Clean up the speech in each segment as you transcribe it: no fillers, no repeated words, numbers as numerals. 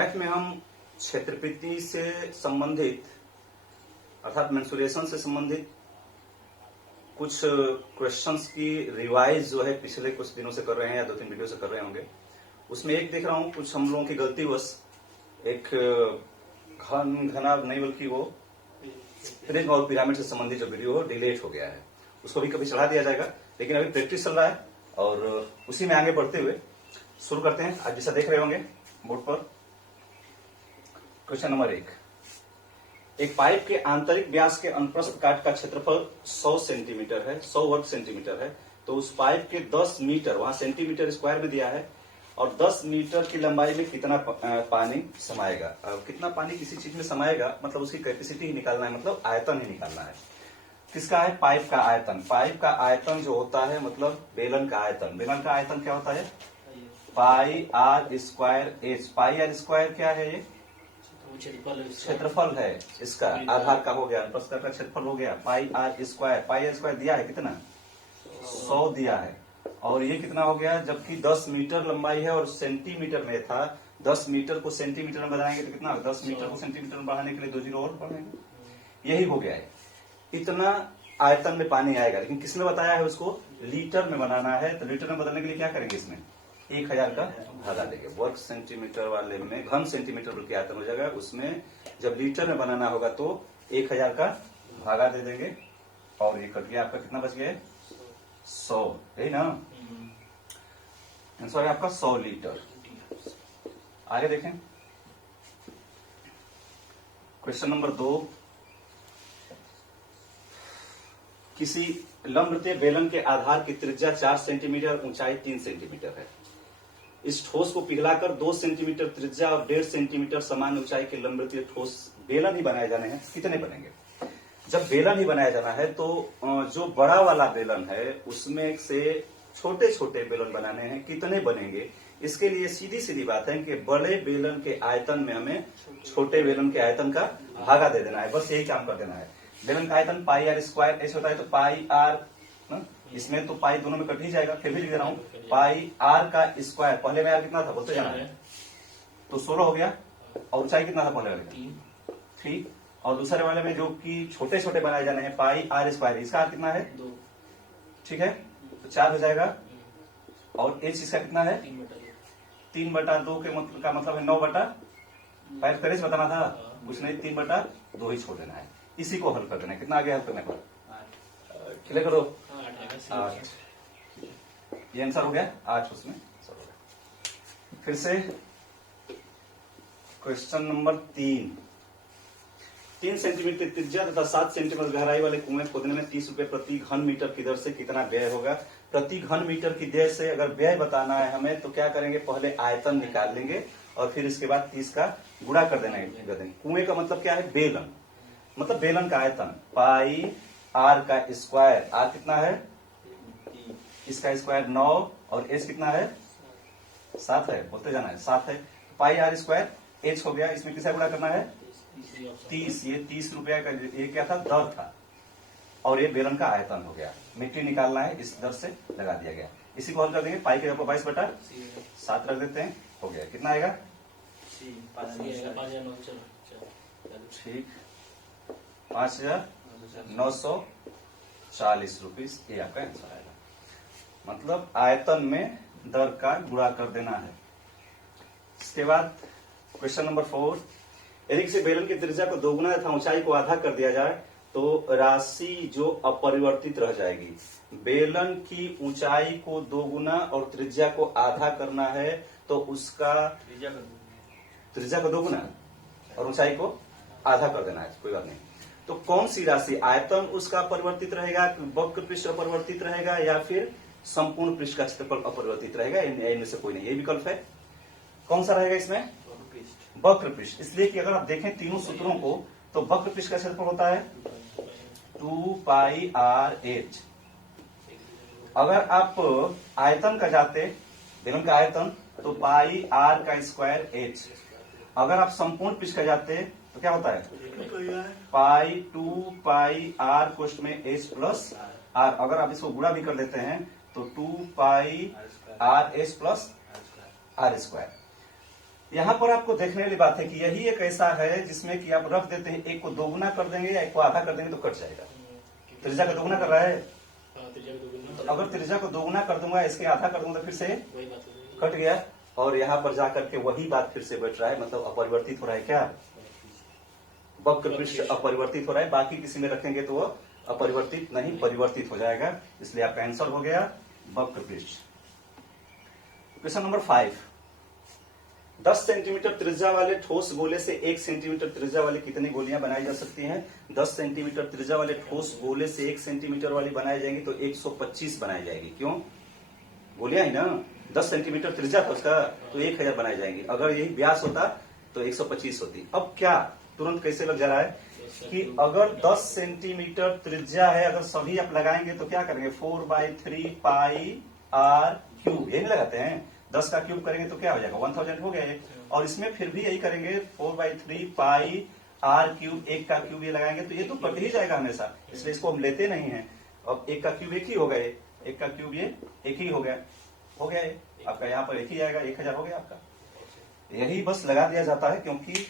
Math में हम क्षेत्रफिति से संबंधित अर्थात मेंसुरेशन से संबंधित कुछ क्वेश्चंस की रिवाइज जो है पिछले कुछ दिनों से कर रहे हैं या 2-3 वीडियो से कर रहे होंगे। उसमें एक देख रहा हूं कुछ हम लोगों की गलतीवश एक घना नहीं बल्कि वो प्रिज्म और पिरामिड से संबंधित जो वीडियो हो डिलीट हो गया है। उसको भी कभी चढ़ा दिया जाएगा, लेकिन अभी प्रैक्टिस चल रहा है और उसी में आगे बढ़ते हुए शुरू करते हैं। आज जैसा देख रहे होंगे बोर्ड पर क्वेश्चन नंबर 1। एक पाइप के आंतरिक व्यास के अनुप्रस्थ काट का क्षेत्रफल 100 सेंटीमीटर है, 100 वर्ग सेंटीमीटर है। तो उस पाइप के 10 मीटर, वहां सेंटीमीटर स्क्वायर में दिया है, और 10 मीटर की लंबाई में कितना पानी समाएगा। कितना पानी किसी चीज में समाएगा मतलब उसकी कैपेसिटी ही निकालना है, मतलब आयतन ही निकालना है। किसका है? पाइप का आयतन। पाइप का आयतन जो होता है मतलब बेलन का आयतन। बेलन का आयतन क्या होता है? Pi r square h. Pi r square क्या है? ये क्षेत्रफल है इसका, आधार का हो गया, अनुप्रस्थ का क्षेत्रफल हो गया pi r square. Pi r square दिया है कितना? 100 दिया है। और ये कितना हो गया? जबकि 10 मीटर लंबाई है और सेंटीमीटर में था। 10 मीटर को सेंटीमीटर में बनाएंगे तो कितना? 10 मीटर को सेंटीमीटर में बढ़ाने के लिए 2 जीरो और बढ़ाएंगे। यही हो गया है। इतना आयतन में पानी आएगा, लेकिन किसने बताया है उसको? लीटर में बनाना है। तो लीटर में बदलने के लिए क्या करेंगे? इसमें 1000 का भागा देंगे। वर्ग सेंटीमीटर वाले में घन सेंटीमीटर की आयतन हो जाएगा, उसमें जब लीटर में बनाना होगा तो 1000 का भागा दे देंगे। और ये कट गया, आपका कितना बच गया? 100 है ना। आंसर है आपका 100 लीटर। आगे देखें क्वेश्चन नंबर 2। किसी लंबवृत्तीय बेलन के आधार की त्रिज्या 4 सेंटीमीटर, ऊंचाई 3 सेंटीमीटर है। इस ठोस को पिघलाकर 2 सेंटीमीटर त्रिज्या और 1.5 सेंटीमीटर समान ऊंचाई के लंबवृत्तीय ठोस बेलन ही बनाए जाने हैं। कितने बनेंगे? जब बेलन ही बनाया जाना है तो जो बड़ा वाला बेलन है उसमें से छोटे छोटे बेलन बनाने हैं। कितने बनेंगे? इसके लिए सीधी सीधी बात है कि बड़े बेलन के आयतन में हमें छोटे बेलन के आयतन का भागा दे देना है। बस यही काम कर देना है। बेलन का आयतन पाई आर स्क्वायर एच होता है, तो पाई आर, इसमें तो पाई दोनों में कट ही जाएगा, फिर भी लिख दे रहा हूं पाई आर का स्क्वायर। पहले में आर कितना था बोलते जाना है, तो 16 हो गया। और ऊंचाई कितना था पहले वाले? 3। और दूसरे वाले में जो कि छोटे छोटे बनाए जाने हैं पाई आर स्क्वायर, इसका आर कितना है? 2। ठीक है, तो 4 हो जाएगा। और एच इसका कितना है? 3/2 का मतलब है 9/5। पहले से बताना था कुछ नहीं, 3/2 ही छोड़ देना है। इसी को हल कर देना है। कितना आगे हल करने पर? क्लियर करो। 8। ये आंसर हो गया 8 उसमें। फिर से क्वेश्चन नंबर 3 सेंटीमीटर त्रिज्या तथा 7 सेंटीमीटर गहराई वाले कुएं खोदने में 30 रुपए प्रति घन मीटर की दर से कितना व्यय होगा? प्रति घन मीटर की दर से अगर व्यय बताना है हमें तो क्या करेंगे? पहले आयतन निकाल लेंगे और फिर इसके बाद 30 का गुणा कर देना है। कुएं का मतलब क्या है? बेलन, मतलब बेलन का आयतन। पाई आर का स्क्वायर, आर कितना है? इसका स्क्वायर 9 और एच कितना है? 7 है, बोलते जाना है 7 है। पाई आर स्क्वायर एच हो गया। इसमें किसका गुणा करना है? 30। ये 30 रुपया का ये क्या था? दर था। और ये बेलन का आयतन हो गया। मिट्टी निकालना है, इस दर से लगा दिया गया। इसी को हल कर देंगे। पाई के ऊपर 22/7 रख देते हैं, हो गया। कितना आएगा? ठीक, 5940 रुपीज। ये आपका आंसर आएगा। मतलब आयतन में दर का गुणा कर देना है। इसके बाद क्वेश्चन नंबर 4। यदि किसी बेलन की त्रिज्या को दोगुना तथा ऊंचाई को आधा कर दिया जाए तो राशि जो अपरिवर्तित रह जाएगी। बेलन की ऊंचाई को दोगुना और त्रिज्या को आधा करना है तो उसका त्रिज्या को दोगुना और ऊंचाई को आधा कर देना है। कोई बात नहीं। तो कौन सी राशि? आयतन उसका अपरिवर्तित रहेगा, वक्र पृष्ठ अपरिवर्तित रहेगा, या फिर संपूर्ण पृष्ठ का क्षेत्रफल अपरिवर्तित रहेगा? इनमें से कोई नहीं, ये विकल्प है। कौन सा रहेगा इसमें? वक्र पृष्ठ। इसलिए कि अगर आप देखें तीनों सूत्रों को तो वक्र पृष्ठ का क्षेत्रफल होता है 2 पाई आर एच। अगर आप आयतन का जाते, बेलन का आयतन, तो पाई आर का स्क्वायर एच। अगर आप संपूर्ण पृष्ठ का जाते तो क्या होता है? पाई 2 पाई आर कोष्ठ में एच प्लस आर। अगर आप इसको गुणा भी कर देते हैं तो 2 pi r h plus r square. यहाँ पर आपको देखने वाली बात है कि यही एक ऐसा है जिसमें कि आप रख देते हैं, एक को दोगुना कर देंगे या एक को आधा कर देंगे तो कट जाएगा। त्रिज्या का दोगुना कर रहा है, तो अगर त्रिज्या को दोगुना कर दूंगा, इसके आधा कर दूंगा, तो फिर से कट गया। और यहाँ पर जाकर के वही बात फिर से बैठ रहा है, मतलब अपरिवर्तित हो रहा है। क्या वक्र पृष्ठ अपरिवर्तित हो रहा है, बाकी किसी में रखेंगे तो वो अपरिवर्तित नहीं परिवर्तित हो जाएगा। इसलिए आपका आंसर हो गया वक्र पृष्ठ। क्वेश्चन नंबर 5, 10 सेंटीमीटर त्रिज्या वाले ठोस गोले से 1 सेंटीमीटर त्रिज्या वाली कितनी गोलियां बनाई जा सकती हैं? 10 सेंटीमीटर त्रिज्या वाले ठोस गोले से 1 सेंटीमीटर वाली बनाई जाएंगी तो 125 बनाई जाएगी। क्यों? गोलियां ही ना, 10 सेंटीमीटर त्रिज्या था उसका, तो 1000 बनाई जाएंगी। अगर यही व्यास होता तो 125 होती। अब क्या तुरंत कैसे लग जा रहा है कि अगर 10 सेंटीमीटर त्रिज्या है, अगर सभी आप लगाएंगे तो क्या करेंगे? 4/3 पाई आर क्यूब, यही लगाते हैं। 10 का क्यूब करेंगे तो क्या हो जाएगा? 1000 हो गया ये। और इसमें फिर भी यही करेंगे, 4/3 पाई आर क्यूब, 1 का क्यूब ये लगाएंगे तो ये तो कट ही जाएगा हमेशा, इसलिए इसको हम लेते नहीं है। अब 1 का क्यूब 1 ही हो गया, 1 का क्यूब ये 1 ही हो गया ये आपका, यहाँ पर 1 ही आएगा, 1000 हो गया आपका। यही बस लगा दिया जाता है क्योंकि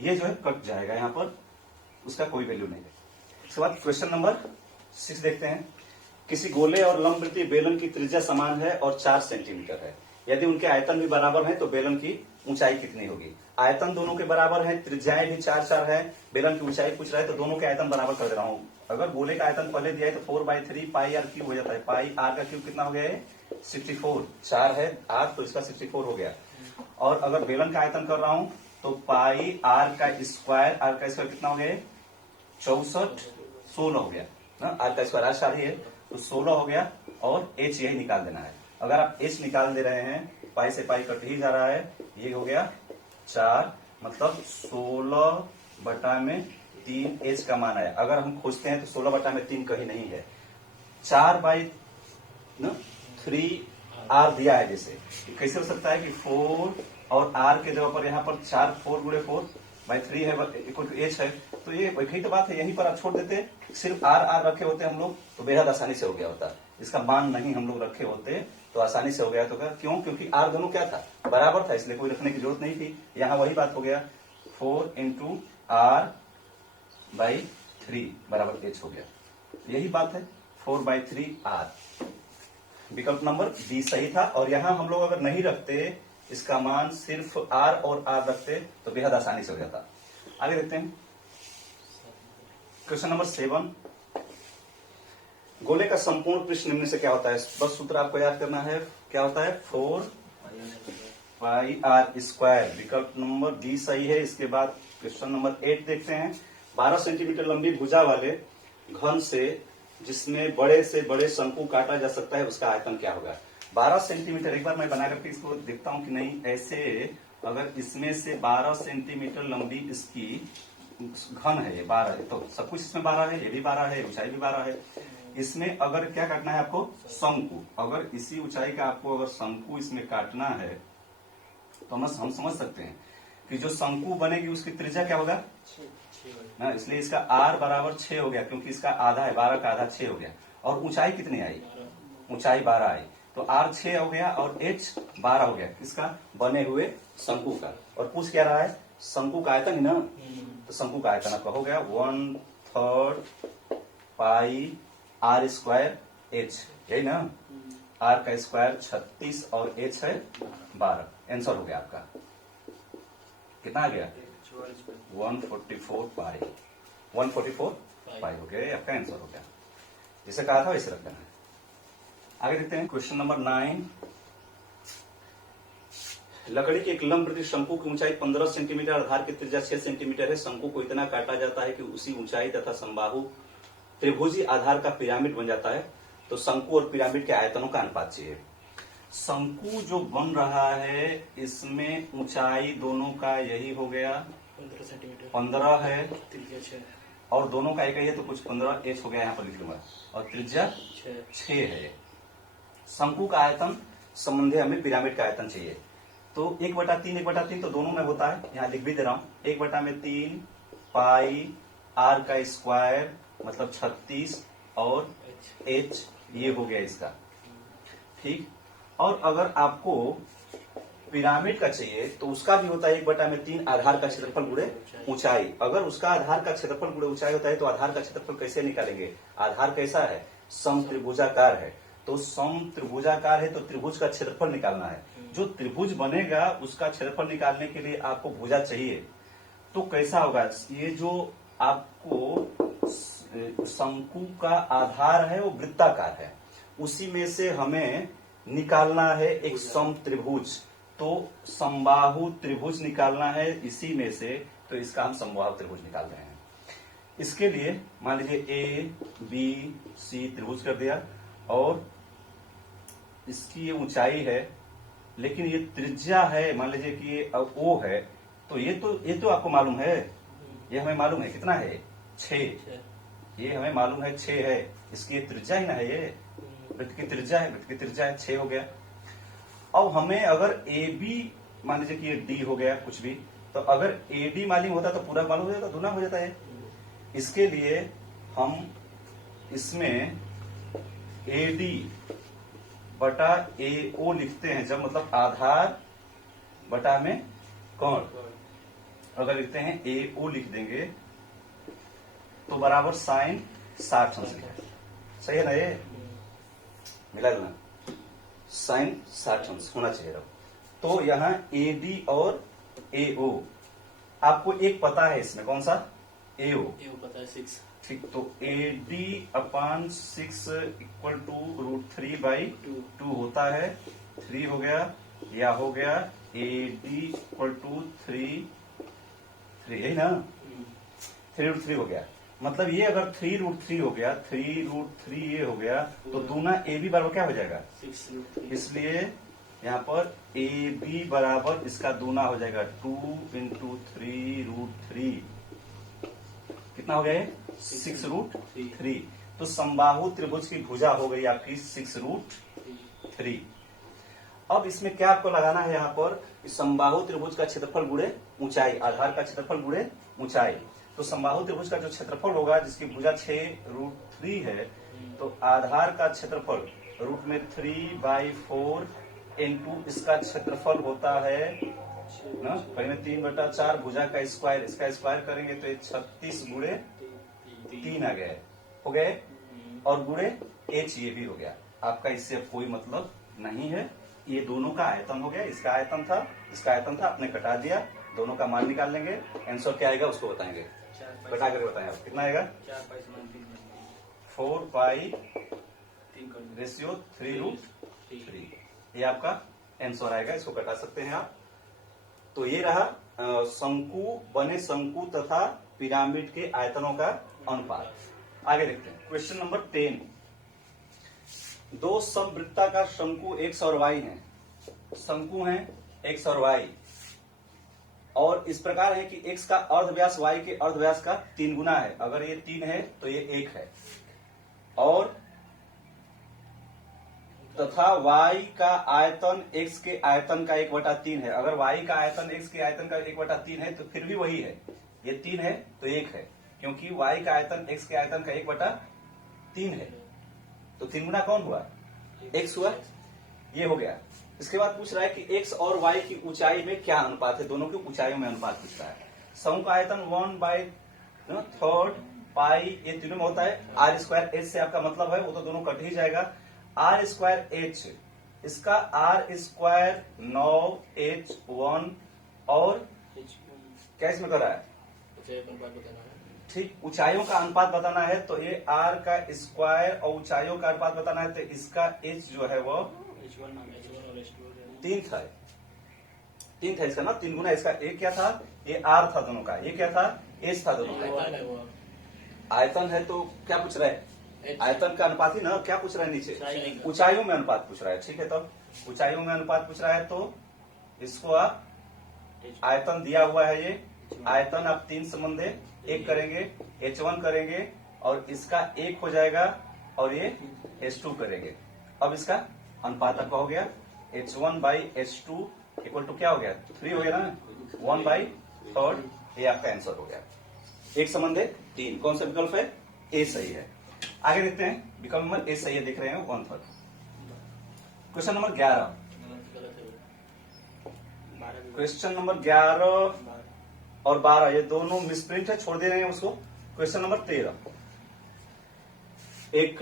ये जो है कट जाएगा, यहाँ पर उसका कोई वैल्यू नहीं है। इसके बाद क्वेश्चन नंबर 6 देखते हैं। किसी गोले और लंबवृत्तीय बेलन की त्रिज्या समान है और 4 सेंटीमीटर है। यदि उनके आयतन भी बराबर है तो बेलन की ऊंचाई कितनी होगी? आयतन दोनों के बराबर है, त्रिज्याएं भी 4-4 है, बेलन की ऊंचाई पूछ रहा है तो दोनों के आयतन बराबर कर दे रहा हूं। अगर गोले का आयतन पहले दिया है तो 4/3 पाई आर क्यूब हो जाता है। पाई आर का क्यूब कितना हो गया है? 64। 4 है आर, तो इसका 64 हो गया। और अगर बेलन का आयतन कर रहा हूं तो पाई आर का स्क्वायर, आर का स्क्वायर कितना हो गया? 64, 16 हो गया ना। आर का स्क्वायर आर सारी है तो 16 हो गया। और एच यही निकाल देना है। अगर आप एच निकाल दे रहे हैं, पाई से पाई कट ही जा रहा है, ये हो गया 4, मतलब 16/3 एच का मान है। अगर हम खोजते हैं तो 16/3 कहीं नहीं है, 4/3 आर दिया है। जैसे कैसे हो सकता है कि 4 और आर के जगह पर यहाँ पर 4, 4×4/3 है, इक्वल टू एच है। तो ये वही तो बात है, यहीं पर आप छोड़ देते, सिर्फ आर आर रखे होते हम लोग तो बेहद आसानी से हो गया होता। इसका मान नहीं हम लोग रखे होते तो आसानी से हो गया। तो क्यों? क्योंकि आर दोनों क्या था? बराबर था, इसलिए कोई रखने की जरूरत नहीं थी। यहाँ वही बात हो गया, 4 × R/3 बराबर एच हो गया। यही बात है, 4/3 आर। विकल्प नंबर बी सही था। और यहाँ हम लोग अगर नहीं रखते, इसका मान सिर्फ आर और आर रखते तो बेहद आसानी से हो जाता। आगे देखते हैं क्वेश्चन नंबर 7। गोले का संपूर्ण पृष्ठ निम्न से क्या होता है? बस सूत्र आपको याद करना है, क्या होता है? 4 पाई आर स्क्वायर। विकल्प नंबर डी सही है। इसके बाद क्वेश्चन नंबर 8 देखते हैं। 12 सेंटीमीटर लंबी भुजा वाले घन से जिसमें बड़े से बड़े शंकु काटा जा सकता है उसका आयतन क्या होगा? 12 सेंटीमीटर, एक बार मैं बना करके इसको देखता हूं कि नहीं। ऐसे अगर इसमें से 12 सेंटीमीटर लंबी इसकी घन है, ये 12 है, तो सब कुछ इसमें 12 है, ये भी 12 है, ऊंचाई भी 12 है। इसमें अगर क्या काटना है आपको? शंकु। अगर इसी ऊंचाई का आपको अगर शंकु इसमें काटना है तो हम समझ सकते हैं कि जो शंकु बनेगी उसकी त्रिज्या क्या होगा ना, इसलिए इसका आर बराबर 6 हो गया, क्योंकि इसका आधा है, 12 का आधा 6 हो गया। और ऊंचाई कितनी आई? ऊंचाई 12 आई, तो आर 6 हो गया और एच 12 हो गया, किसका? बने हुए शंकु का। और पूछ क्या रहा है? शंकु का आयतन ही ना, तो शंकु का आयतन आपका हो गया 1/3 पाई आर स्क्वायर एच, यही ना। आर का स्क्वायर 36 और एच है 12। आंसर हो गया आपका, कितना आ गया? 144 पाई, 144 पाई हो गया, आपका आंसर हो गया। जिसे कहा था वैसे रख देना है। आगे देखते हैं क्वेश्चन नंबर 9। लकड़ी के एक लंबवृत्तीय शंकु की ऊंचाई 15 सेंटीमीटर, आधार की त्रिज्या 6 सेंटीमीटर है। शंकु को इतना काटा जाता है कि उसी ऊंचाई तथा समबाहु त्रिभुजी आधार का पिरामिड बन जाता है। तो शंकु और पिरामिड के आयतनों का अनुपात चाहिए। शंकु जो बन रहा है इसमें ऊंचाई दोनों का यही हो गया 15 सेंटीमीटर, 15 है, त्रिज्या 6 और दोनों का एक ही है तो कुछ 15 एच हो गया, यहाँ पर लिख लूंगा, और त्रिज्या 6 है। शंकु का आयतन संबंधी हमें पिरामिड का आयतन चाहिए। तो 1/3 1/3 तो दोनों में होता है, यहाँ लिख भी दे रहा हूं। 1/3 पाई आर का स्क्वायर मतलब 36 और एच, ये हो गया इसका, ठीक। और अगर आपको पिरामिड का चाहिए तो उसका भी होता है 1/3 आधार का क्षेत्रफल गुणे ऊंचाई। अगर उसका आधार का क्षेत्रफल गुणे ऊंचाई होता है तो आधार का क्षेत्रफल कैसे निकालेंगे? आधार कैसा है? समत्रिभुजाकार है। तो समत्रिभुजाकार है तो त्रिभुज का क्षेत्रफल निकालना है। जो त्रिभुज बनेगा उसका क्षेत्रफल निकालने के लिए आपको भुजा चाहिए। तो कैसा होगा? ये जो आपको शंकु का आधार है वो वृत्ताकार है, उसी में से हमें निकालना है एक समत्रिभुज। तो समबाहु त्रिभुज निकालना है इसी में से, तो इसका हम समबाहु त्रिभुज निकाल रहे हैं। इसके लिए मान लीजिए ए बी सी त्रिभुज कर दिया और इसकी ये ऊंचाई है, लेकिन ये त्रिज्या है, मान लीजिए कि ये ओ है, तो ये तो आपको मालूम है, ये हमें मालूम है कितना है? 6। ये हमें मालूम है 6 है, इसकी त्रिज्या ही ना है, ये वृत्त की त्रिज्या है, वृत्त की त्रिज्या है 6 हो गया। अब हमें अगर ए बी मान लीजिए कि ये डी हो गया कुछ भी, तो अगर ए डी मालूम होता तो पूरा मालूम हो जाता, दूना हो जाता है। इसके लिए हम इसमें ए डी बटा ए ओ लिखते हैं, जब मतलब आधार बटा में कोण। अगर लिखते हैं ए ओ लिख देंगे तो बराबर साइन 60 अंश लिखा है। सही है ना? ये मिला ना? साइन 60 अंश होना चाहिए। तो यहाँ ए डी और ए ओ आपको एक पता है इसमें, कौन सा? ए ओ पता है 6। ठीक, तो a d upon 6 equal to √3/2 होता है। 3 हो गया, या हो गया ए डी इक्वल टू 3 है ना? 3√3 हो गया। मतलब ये अगर 3√3 हो गया, 3√3 ये हो गया, तो दूना ए बी बराबर क्या हो जाएगा? 6√3। इसलिए यहाँ पर ए बी बराबर इसका दूना हो जाएगा 2 × 3√3। कितना हो गया ये? 6√3। तो समबाहु त्रिभुज की भुजा हो गई आपकी 6√3। अब इसमें क्या आपको लगाना है? यहाँ पर समबाहु त्रिभुज का क्षेत्रफल गुणे ऊंचाई, आधार का क्षेत्रफल गुणे ऊंचाई। तो समबाहु त्रिभुज का जो क्षेत्रफल होगा, जिसकी भुजा 6√3 है, तो आधार का क्षेत्रफल रूट में 3/4 इंटू इसका क्षेत्रफल होता है ना, पहले 3/4 भुजा का स्क्वायर, इसका स्क्वायर करेंगे तो ये 36 गुणे 3 आ गए, हो गए, और गुणे h ये भी हो गया। आपका इससे कोई मतलब नहीं है। ये दोनों का आयतन हो गया, इसका आयतन था, इसका आयतन था, आपने कटा दिया, दोनों का मान निकाल लेंगे। आंसर क्या आएगा उसको बताएंगे, कटा करके बताएं आप। कितना आएगा? 4π/3/3 ये आपका आंसर आएगा, इसको कटा सकते हैं आप। तो ये रहा शंकु बने शंकु तथा पिरामिड के आयतनों का अनुपात। आगे देखते हैं क्वेश्चन नंबर 10। दो समवृत्ताकार शंकु x और y हैं। शंकु हैं x और y, और इस प्रकार है कि x का अर्धव्यास y के अर्धव्यास का 3 गुना है। अगर ये 3 है तो ये 1 है, और तथा y का आयतन x के आयतन का 1/3 है। अगर y का आयतन x के आयतन का 1/3 है तो फिर भी वही है, ये 3 है तो 1 है, क्योंकि y का आयतन x के आयतन का 1/3 है। तो 3 गुना कौन हुआ? x हुआ, ये हो गया। इसके बाद पूछ रहा है कि x और y की ऊंचाई में क्या अनुपात है, दोनों की ऊंचाइयों में अनुपात पूछ रहा है। समूह का आयतन 1/3 पाई, ये तीनों में होता है r² h से आपका मतलब है वो तो दोनों कट ही जाएगा। r²h, इसका r² 9h1, और क्या इसमें कर रहा है? ठीक, ऊंचाइयों का अनुपात बताना है, तो ये r का स्क्वायर और ऊंचाइयों का अनुपात बताना है, तो इसका h जो है वो 3 था, 3 था इसका ना, 3 गुना इसका। एक क्या था? ये r था दोनों का, ये क्या था? h था दोनों का। आयतन है तो क्या पूछ रहा है? आयतन का अनुपात ही ना, क्या पूछ रहा है नीचे? ऊंचाइयों में अनुपात पूछ रहा है। ठीक है, तो ऊंचाइयों में अनुपात पूछ रहा है, तो इसको आप आयतन दिया हुआ है, ये आयतन आप 3 संबंधे 1 करेंगे, h1 करेंगे, और इसका 1 हो जाएगा, और ये h2 करेंगे। अब इसका अनुपात आपका हो गया h1/h2 इक्वल टू क्या हो गया? 3 हो गया ना, 1/3। ये आपका आंसर हो गया। 1 संबंधे 3, कौन सा विकल्प है? ए सही है। आगे देखते हैं, विकल्प नंबर ए सही है, देख रहे हैं 1/3। Question number 11। क्वेश्चन नंबर 11 और 12 ये दोनों मिसप्रिंट है, छोड़ दे रहे हैं उसको। क्वेश्चन नंबर 13, एक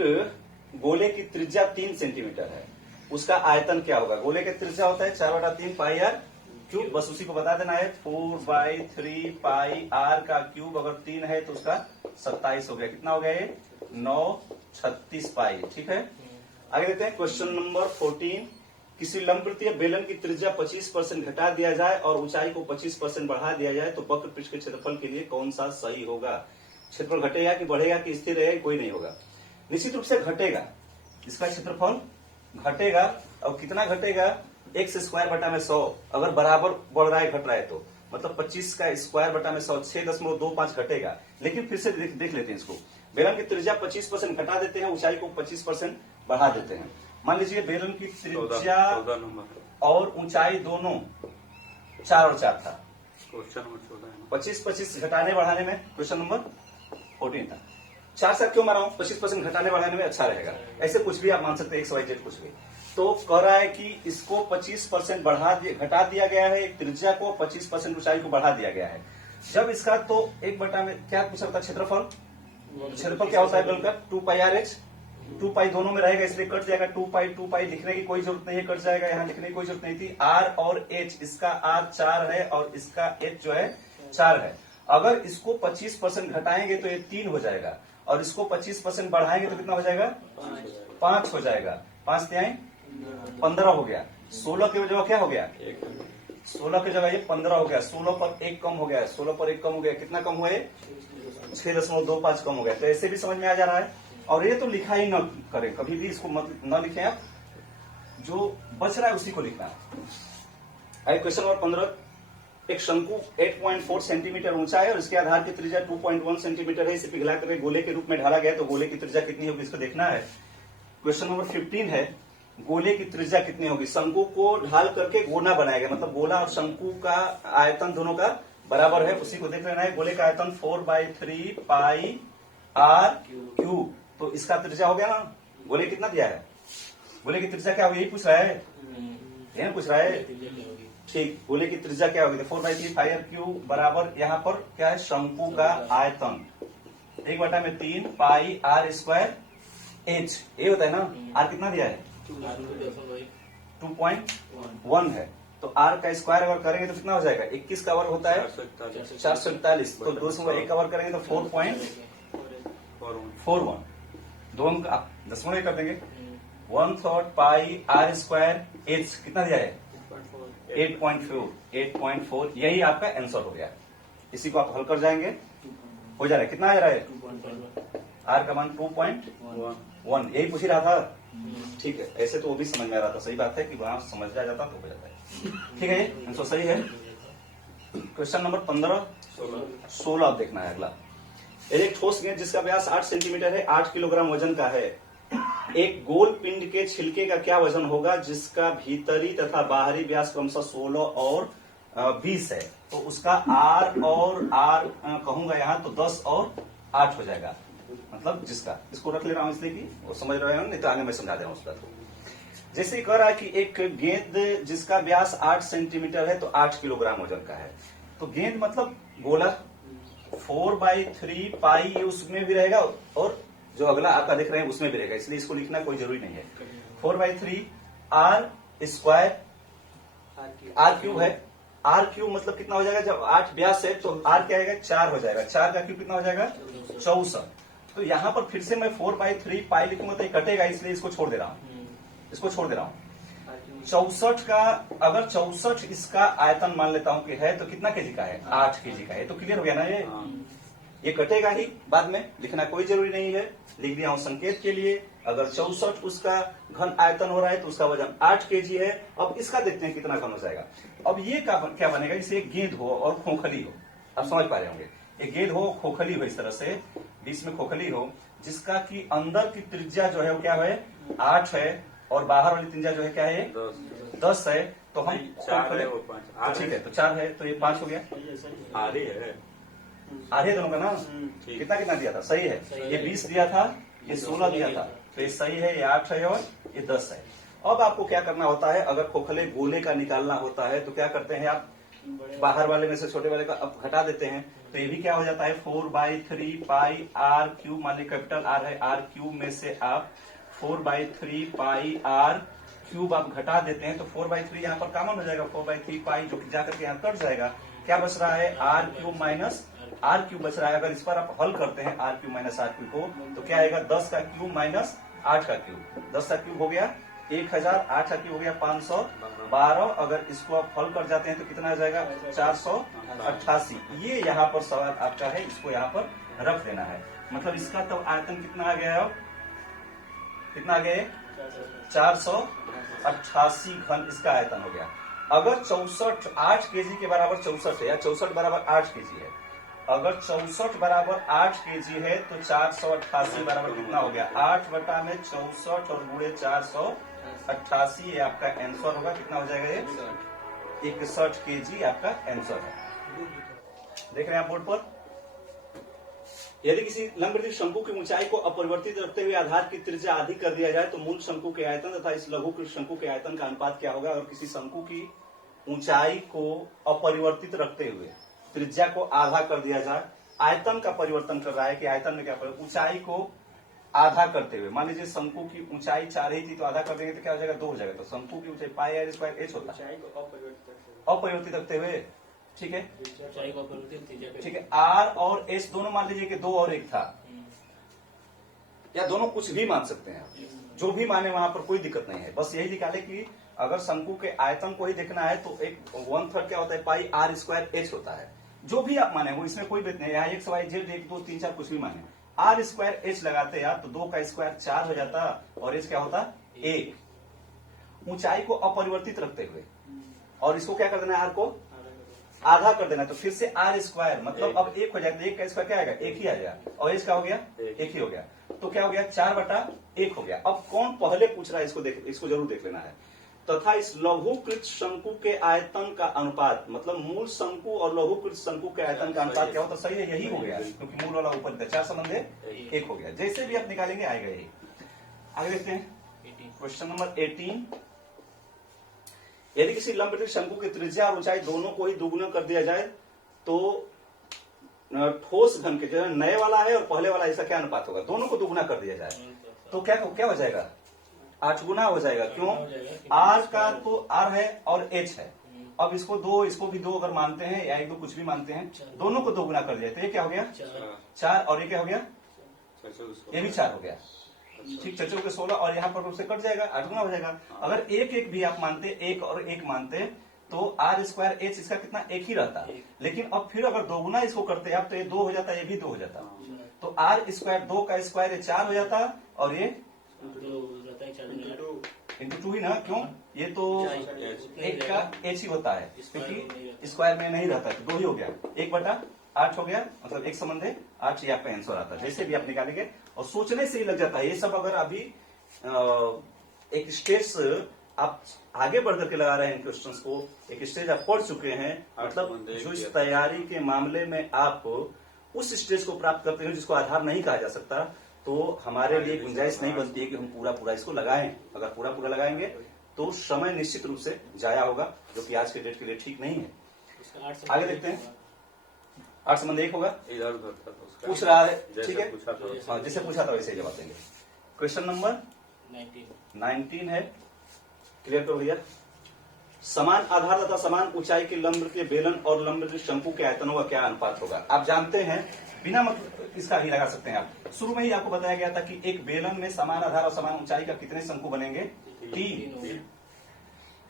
गोले की त्रिज्या 3 सेंटीमीटर है, उसका आयतन क्या होगा? गोले का त्रिज्या होता है 4/3 पाई आर क्यूब, बस उसी को बता देना है। 4/3 पाई आर का क्यूब अगर 3 है तो उसका 27 हो गया। कितना हो गया ये? 936 पाई। ठीक है, आगे देखते हैं क्वेश्चन नंबर 14, किसी लंबवृत्तीय बेलन की त्रिज्या 25% घटा दिया जाए और ऊंचाई को 25% बढ़ा दिया जाए तो वक्र पृष्ठ के क्षेत्रफल के लिए कौन सा सही होगा? क्षेत्रफल घटेगा कि बढ़ेगा कि स्थिर रहेगा? कोई नहीं होगा, निश्चित रूप से घटेगा। इसका क्षेत्रफल घटेगा। और कितना घटेगा? x स्क्वायर बटा में 100 अगर बराबर बढ़ रहा है घट रहा है तो मतलब 25 का स्क्वायर बटा में 100 6.25 घटेगा। लेकिन फिर से देख लेते हैं इसको। बेलन की त्रिज्या 25% घटा देते हैं, ऊंचाई को 25% बढ़ा देते हैं। मान लीजिए बेलन की त्रिज्या और ऊंचाई दोनों 4 और 4 था। क्वेश्चन नंबर 14 25 घटाने बढ़ाने में क्वेश्चन नंबर 14 था। 4 से क्यों मारा हूं? 25% घटाने बढ़ाने में अच्छा रहेगा। ऐसे कुछ भी आप मान सकते हैं, XYZ कुछ भी। तो कह रहा है कि इसको 25% घटा दिया गया है, एक त्रिज्या को 25% ऊंचाई को बढ़ा दिया गया है। जब इसका तो 1/, में क्या पूछा था? क्षेत्रफल। क्षेत्रफल क्या होता है बेलन का? 2 पाई आर एच। 2 पाई दोनों में रहेगा इसलिए कट जाएगा। 2 पाई लिखने की कोई जरूरत नहीं है, कट जाएगा। यहाँ लिखने की कोई जरूरत नहीं थी। आर और एच, इसका आर 4 है और इसका एच जो है 4 है। अगर इसको 25% घटाएंगे तो ये 3 हो जाएगा और इसको 25% बढ़ाएंगे तो कितना हो जाएगा? 5 हो जाएगा। 5 तिहाई 15 हो गया। 16 की जगह क्या हो गया? 16 की जगह ये 15 हो गया। 16 पर 1 कम हो गया। 16 पर 1 कम हो गया। कितना कम हुआ? 6.25 कम हो गया। तो ऐसे भी समझ में आ जा रहा है। और ये तो लिखा ही न करें, कभी भी इसको मत न लिखें आप, जो बच रहा है उसी को लिखना है। क्वेश्चन नंबर 15, एक शंकु 8.4 सेंटीमीटर ऊंचा है और इसके आधार की त्रिज्या 2.1 सेंटीमीटर है। इसे पिघला करके गोले के रूप में ढाला गया तो गोले की त्रिज्या कितनी होगी? इसको देखना है। क्वेश्चन नंबर 15 है, गोले की त्रिज्या कितनी होगी? शंकु को ढाल करके गोला बनाया गया, मतलब गोला और शंकु का आयतन दोनों का बराबर है, उसी को देख लेना है। गोले का आयतन 4/3 पाई आर क्यूब, तो इसका त्रिज्या हो गया ना। गोले कितना दिया है? गोले की त्रिज्या क्या होगी? यही पूछ रहा है, यही पूछ रहा है। ठीक, गोले की त्रिज्या क्या होगी? 4/3 पाई आर क्यूब बराबर यहाँ पर क्या है? शंकु का आयतन 1/3 पाई आर स्क्वायर एच, ये होता है ना। आर कितना दिया है? 2.1 है। तो आर का स्क्वायर अगर करेंगे तो कितना हो जाएगा? 21 का वर्ग होता है 441। तो 2 से 1 का वर्ग करेंगे तो 4.41। दोनों का दसवां कर देंगे। 1/3 पाई आर स्क्वायर एच कितना दिया है? 8.4। यही आपका आंसर हो गया। इसी को आप हल कर जाएंगे, हो जा रहा है। कितना आ जा रहा है? आर का मान 2.1, यही पूछ ही रहा था। ठीक है, ऐसे तो वो भी समझ में आ रहा था। सही बात है कि वहां समझ आ जाता तो हो जाता है। ठीक है, आंसर सही है। क्वेश्चन नंबर 16 आप देखना है अगला। एक ठोस गेंद जिसका व्यास 8 सेंटीमीटर है, 8 किलोग्राम वजन का है। एक गोल पिंड के छिलके का क्या वजन होगा जिसका भीतरी तथा बाहरी व्यास क्रमशः 16 और 20 है? तो उसका आर और आर कहूंगा यहाँ तो 10 और 8 हो जाएगा। मतलब जिसका, इसको रख ले रहा हूं इसलिए कि वो समझ रहे हैं, नहीं तो आगे मैं समझा दे रहा हूं उसका। जैसे कह रहा है कि एक गेंद जिसका व्यास 8 सेंटीमीटर है तो 8 किलोग्राम वजन का है। तो गेंद मतलब गोला 4/3 पाई, ये उसमें भी रहेगा और जो अगला आपका देख रहे हैं उसमें भी रहेगा, इसलिए इसको लिखना कोई जरूरी नहीं है। 4/3 आर स्क्वायर आर क्यूब है। आर क्यूब मतलब कितना हो जाएगा? जब 8 व्यास है तो आर क्या आएगा? 4 हो जाएगा। 4 का क्यूब कितना हो जाएगा? 64। तो यहाँ पर फिर से मैं 4/3 पाई लिखूंगा तो ये कटेगा, इसलिए इसको छोड़ दे रहा हूँ। इसको छोड़ दे रहा हूँ। 64 का, अगर 64 इसका आयतन मान लेता हूं कि है तो कितना केजी का है? 8 केजी का है। तो क्लियर हो गया ना ये कटेगा ही, बाद में लिखना कोई जरूरी नहीं है, लिख दिया हूं संकेत के लिए। अगर 64 उसका घन आयतन हो रहा है तो उसका वजन 8 केजी है। अब इसका देखते हैं कितना घन हो जाएगा। अब ये क्या बनेगा? इसे एक गेंद हो और खोखली हो, आप समझ पा रहे होंगे। एक गेंद हो, खोखली हो, इस तरह से बीच में खोखली हो, जिसका की अंदर की त्रिज्या जो है वो क्या है? 8 है और बाहर वाली त्रिज्या जो है क्या है? 10 है। तो हम 4 है, 5। ठीक है, तो 4 है तो ये 5 हो गया। आधे है, आधे दोनों का ना। कितना कितना दिया था? सही है। ये 20 दिया था, ये 16 दिया था, तो ये सही है। ये 8 है और ये 10 है। अब आपको क्या करना होता है? अगर खोखले गोले का निकालना होता है तो क्या करते हैं आप? बाहर वाले में से छोटे वाले का अब घटा देते हैं, तो ये भी क्या हो जाता है 4/3 पाई आर क्यूब, मान ली कैपिटल आर है, आर क्यूब में से आप 4/3 पाई आर क्यूब आप घटा देते हैं तो 4/3 यहाँ पर कॉमन हो जाएगा, 4/3 पाई जो कि जाकर के यहाँ कट जाएगा। क्या बच रहा है r cube minus r cube बच रहा है। अगर इस पर आप हल करते हैं r cube minus r cube को तो क्या आएगा 10 का क्यूब माइनस 8 का क्यूब, 10 का क्यूब हो गया 1000, 8 का क्यूब हो गया 512। अगर इसको आप हल कर जाते हैं तो कितना आ जाएगा 488। ये यहाँ पर सवाल आपका है, इसको यहाँ पर रख देना है। मतलब इसका तो आयतन कितना आ गया, कितना आ गया 488 घन इसका आयतन हो गया। अगर 64 8 केजी के बराबर 64 है या 64 बराबर 8 केजी है, अगर 64 बराबर 8 केजी है तो 488 बराबर कितना हो गया 8 बटा में 64 और गुणे 488, ये आपका आंसर होगा। कितना हो जाएगा ये 61 केजी आपका आंसर है। देख रहे हैं आप बोर्ड पर। यदि किसी लंबवृत्तीय शंकु की ऊंचाई को अपरिवर्तित रखते हुए आधार की त्रिज्या अधिक कर दिया जाए तो मूल शंकु के आयतन तथा इस लघुकृत शंकु के आयतन का अनुपात क्या होगा। और किसी शंकु की ऊंचाई को अपरिवर्तित रखते हुए त्रिज्या को आधा कर दिया जाए, आयतन का परिवर्तन कर रहा है कि आयतन में क्या ऊंचाई को आधा करते हुए, मान लीजिए शंकु की ऊंचाई 4 ही थी तो आधा कर देंगे तो क्या हो जाएगा 2 हो जाएगा। तो शंकु की ऊंचाई पाई आर स्क्वायर एच होता है अपरिवर्तित रखते हुए, ठीक है ठीक है। आर और एच दोनों मान लीजिए कि 2 और 1 था, या दोनों कुछ भी मान सकते हैं, जो भी माने वहां पर कोई दिक्कत नहीं है। बस यही निकाले कि अगर शंकु के आयतन को ही देखना है तो एक 1/3 क्या होता है पाई आर स्क्वायर एच होता है। जो भी आप माने वो इसमें कोई बात नहीं है, यहाँ एक्स वाई जेड 1 2 3 4 कुछ भी माने, आर स्क्वायर एच लगाते यार तो 2 का स्क्वायर 4 हो जाता और एच क्या होता 1। ऊंचाई को अपरिवर्तित रखते हुए और इसको क्या कर देना है आर को आधा कर देना, तो फिर से आर स्क्वायर मतलब अब 1 हो जाएगा, 1 का स्क्वायर क्या आएगा 1 ही आ जाएगा और एच का हो गया 1 ही हो गया, तो क्या हो गया 4/1 हो गया। अब कौन पहले पूछ रहा है इसको जरूर देख लेना है। तथा इस लघुकृत शंकु के आयतन का अनुपात, मतलब मूल शंकु और लघुकृत शंकु के आयतन का अनुपात क्या होता सही है, यही हो गया क्योंकि मूल वाला ऊपर था, 4 संबंध 1 हो गया। जैसे भी आप निकालेंगे आएगा यही। आगे देखते हैं क्वेश्चन नंबर 18। यदि किसी लंबवृत्तीय शंकु की त्रिज्या और ऊंचाई दोनों को ही दोगुना कर दिया जाए तो ठोस घन के जो नए वाला है और पहले वाला इसका क्या अनुपात होगा, दोनों को दोगुना कर दिया जाए तो क्या हो जाएगा 8 गुना हो जाएगा। क्यों, आर का तो आर है और एच है, अब इसको 2 इसको भी 2 अगर मानते हैं या 1 2 कुछ भी मानते हैं, दोनों को 2 गुना कर दिया तो ये क्या हो गया 4 और ये क्या हो गया ये भी 4 हो गया, ठीक 4 के 16 और यहाँ पर उससे कट जाएगा 8 गुना हो जाएगा। अगर 1 1 भी आप मानते 1 और 1 मानते तो आर स्क्वायर एच इसका कितना 1 ही रहता, लेकिन अब फिर अगर 2 गुना इसको करते आप तो ये 2 हो जाता ये भी 2 हो जाता, तो आर स्क्वायर 2 का स्क्वायर ये 4 हो जाता और ये इंटू 2 ही ना, क्यों ये तो 1 का एच ही होता है क्योंकि स्क्वायर में नहीं रहता तो 2 ही हो गया, 1/8 हो गया, मतलब 1 संबंध 8 ये आपका आंसर आता है। जैसे भी आप निकालेंगे और सोचने से ही लग जाता है ये सब। अगर अभी एक स्टेज आप आगे बढ़ करके लगा रहे हैं क्वेश्चंस को, एक स्टेज आप पढ़ चुके हैं, मतलब जो इस तैयारी के मामले में आप उस स्टेज को प्राप्त करते हैं जिसको आधार नहीं कहा जा सकता, तो हमारे लिए गुंजाइश नहीं बनती है कि हम पूरा इसको लगाएं। अगर पूरा लगाएंगे तो समय निश्चित रूप से जाया होगा, जो कि आज के डेट के लिए ठीक नहीं है। आगे देखते हैं 8 संबंध 1 होगा, इधर पूछ रहा है, ठीक है पूछा जैसे पूछा था वैसे ही जवाब देंगे। क्वेश्चन नंबर 19 है, क्लियर कर लिया। समान आधार तथा समान ऊंचाई के लंबवृत्तीय बेलन और लंबवृत्तीय शंकु के आयतनों का क्या अनुपात होगा। आप जानते हैं, बिना मतलब इसका ही लगा सकते हैं आप। शुरू में ही आपको बताया गया था कि एक बेलन में समान आधार और समान ऊंचाई का कितने शंकु बनेंगे 3।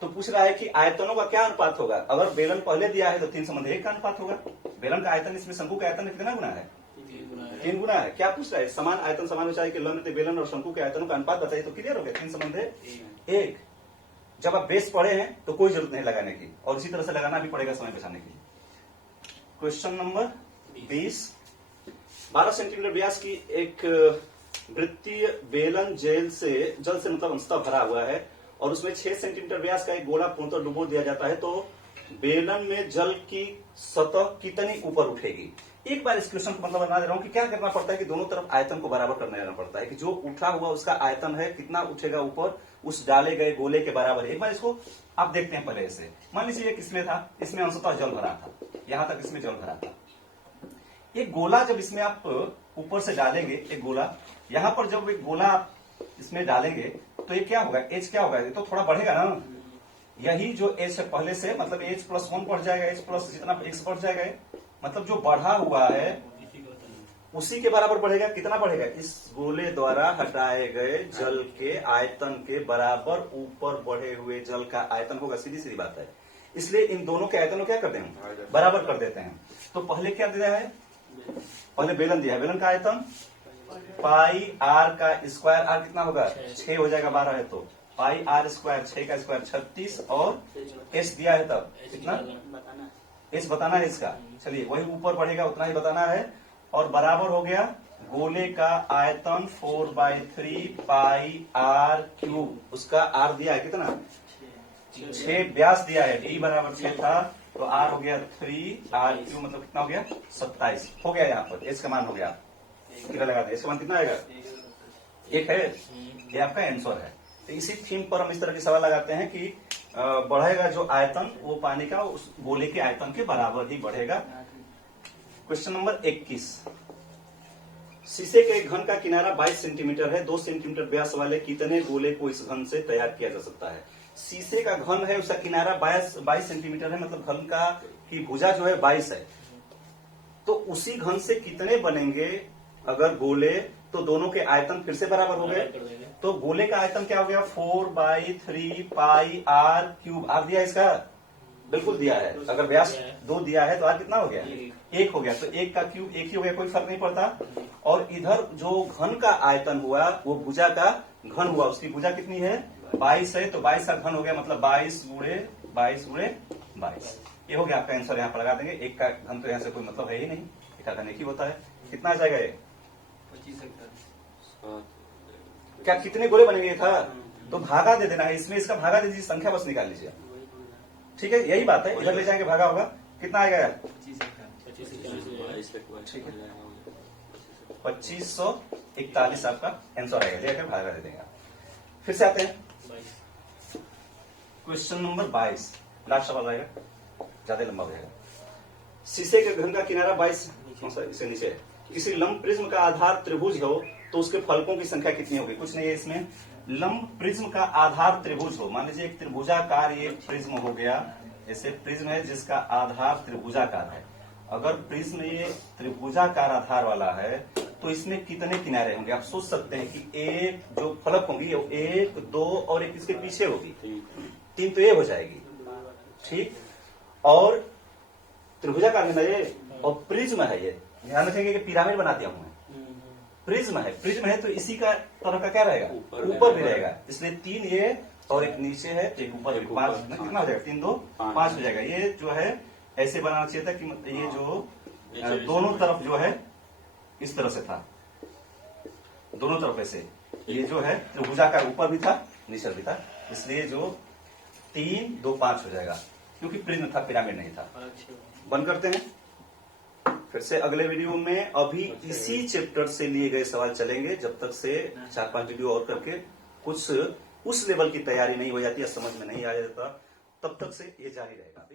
तो पूछ रहा है कि आयतनों का क्या अनुपात होगा। अगर बेलन पहले दिया है तो 3 संबंध 1 का अनुपात होगा। बेलन का आयतन इसमें शंकु के आयतन में कितना गुना है 3 गुना है। क्या पूछ रहा है, समान आयतन समान ऊंचाई के लंबवृत्तीय बेलन और शंकु के आयतनों का अनुपात बताइए, तो क्लियर हो गया 3 संबंध 1। जब आप बेस पढ़े हैं तो कोई जरूरत नहीं लगाने की, और इसी तरह से लगाना भी पड़ेगा समय बचाने के लिए। Question number 20। 12 सेंटीमीटर व्यास की एक वृत्तीय बेलन जल से मतलब अंशतः भरा हुआ है और उसमें 6 सेंटीमीटर व्यास का एक गोला पूर्णतः डुबो दिया जाता है, तो बेलन में जल की सतह कितनी ऊपर उठेगी। एक बार इस क्वेश्चन को मतलब बना दे रहा हूं कि क्या करना पड़ता है कि दोनों तरफ आयतन को बराबर करना रहना पड़ता है कि जो उठा हुआ उसका आयतन है कितना उठेगा ऊपर, उस डाले गए गोले के बराबर है। एक बार इसको आप देखते हैं पहले इसे। मान लीजिए ये किसमें था, इसमें अंशतः जल भरा था, यहां तक इसमें जल भरा था। एक गोला जब इसमें आप ऊपर से डालेंगे, एक गोला यहां पर जब एक गोला आप इसमें डालेंगे तो ये क्या होगा, एच क्या होगा, ये तो थोड़ा बढ़ेगा ना। यही जो एच है पहले से, मतलब एच प्लस 1 बढ़ जाएगा, एच प्लस जितना एक्स बढ़ जाएगा, मतलब जो बढ़ा हुआ है उसी के बराबर बढ़ेगा। कितना बढ़ेगा, इस गोले द्वारा हटाए गए जल के आयतन के बराबर ऊपर बढ़े हुए जल का आयतन होगा। सीधी सीधी बात है। इसलिए इन दोनों के आयतन को क्या करते हैं, बराबर कर देते हैं। तो पहले क्या दिया है, पहले बेलन दिया है, बेलन का आयतन पाई आर का स्क्वायर, आर कितना होगा 6 हो जाएगा, 12 है तो पाई आर स्क्वायर, 6 का स्क्वायर 36, और एस दिया है तब कितना, एस बताना है इसका। चलिए वही ऊपर बढ़ेगा उतना ही बताना है, और बराबर हो गया गोले का आयतन 4/3 पाई आर क्यूब, उसका आर दिया है कितना 6, व्यास दिया है डी बराबर 6 था, तो आर हो गया 3 आर क्यूब, मतलब कितना हो गया 27 हो गया। यहाँ पर एच का मान हो गया, कितना लगा दें, इसका मान कितना आएगा 1 है, ये आपका आंसर है। तो इसी थीम पर हम इस तरह के सवाल लगाते हैं कि बढ़ेगा जो आयतन वो पानी का उस गोले के आयतन के बराबर ही बढ़ेगा। क्वेश्चन नंबर 21, शीशे के एक घन का किनारा 22 सेंटीमीटर है, 2 सेंटीमीटर व्यास वाले कितने गोले को इस घन से तैयार किया जा सकता है। शीशे का घन है, उसका किनारा 22 सेंटीमीटर है, मतलब घन का की भुजा जो है 22 है, तो उसी घन से कितने बनेंगे अगर गोले, तो दोनों के आयतन फिर से बराबर हो गए। तो गोले का आयतन क्या हो गया 4/3 पाई आर क्यूब, आर दिया इसका बिल्कुल दिया है, अगर व्यास 2 दिया है तो आर कितना हो गया 1 हो गया, तो 1 का क्यूब 1 ही हो गया, कोई फर्क नहीं पड़ता। और इधर जो घन का आयतन हुआ वो भुजा का घन हुआ, उसकी भुजा कितनी है 22 है, तो 22 का घन हो गया, मतलब 22 गुणे 22। ये हो गया आपका आंसर, यहाँ पर लगा देंगे। 1 का घन तो यहाँ से कोई मतलब है ही नहीं, 1 का घन 1 ही होता है। कितना आ जाएगा ये 25 क्या कितने गोले बनेंगे था, तो भागा दे देना है इसमें, इसका भागा दे दीजिए, संख्या बस निकाल लीजिए, ठीक है यही बात है। इधर ले जाएंगे भागा होगा, कितना आएगा यार 2541 आपका आंसर आएगा, लेकर भागा दे देंगे। फिर से आते हैं क्वेश्चन नंबर 22, लास्ट सवाल आएगा, ज्यादा लंबा हो जाएगा। शीशे के घन का किनारा 22, इसे नीचे है, किसी लंब प्रिज्म का आधार त्रिभुज हो तो उसके फलकों की संख्या कितनी होगी। कुछ नहीं है इसमें, लंब प्रिज्म का आधार त्रिभुज हो, मान लीजिए एक त्रिभुजाकार ये प्रिज्म हो गया, ऐसे प्रिज्म है जिसका आधार त्रिभुजाकार है। अगर प्रिज्म ये त्रिभुजाकार आधार वाला है तो इसमें कितने किनारे होंगे, आप सोच सकते हैं कि एक जो फलक होंगी 1 2 और एक इसके पीछे होगी 3, तो ये हो जाएगी ठीक। और त्रिभुजाकार है ना ये, और प्रिज्म है ये, ध्यान रखेंगे कि पिरामिड बना दिया हूं मैं, प्रिज्म है तो इसी का तरह का क्या रहेगा ऊपर भी रहेगा, इसलिए 3 ये और एक नीचे है, एक ऊपर, 5 कितना हो जाएगा 3 2 5 हो जाएगा। ये जो है ऐसे बनाना चाहिए था कि ये जो दोनों तरफ जो है इस तरह से था, दोनों तरफ ऐसे, ये जो है त्रिभुजाकार ऊपर भी था नीचे भी था, इसलिए जो 3 2 5 हो जाएगा, क्योंकि प्रिज्म था पिरामिड नहीं था। बंद करते हैं, फिर से अगले वीडियो में अभी इसी चैप्टर से लिए गए सवाल चलेंगे, जब तक से 4-5 वीडियो और करके कुछ उस लेवल की तैयारी नहीं हो जाती या समझ में नहीं आ जाता, तब तक से ये जारी रहेगा।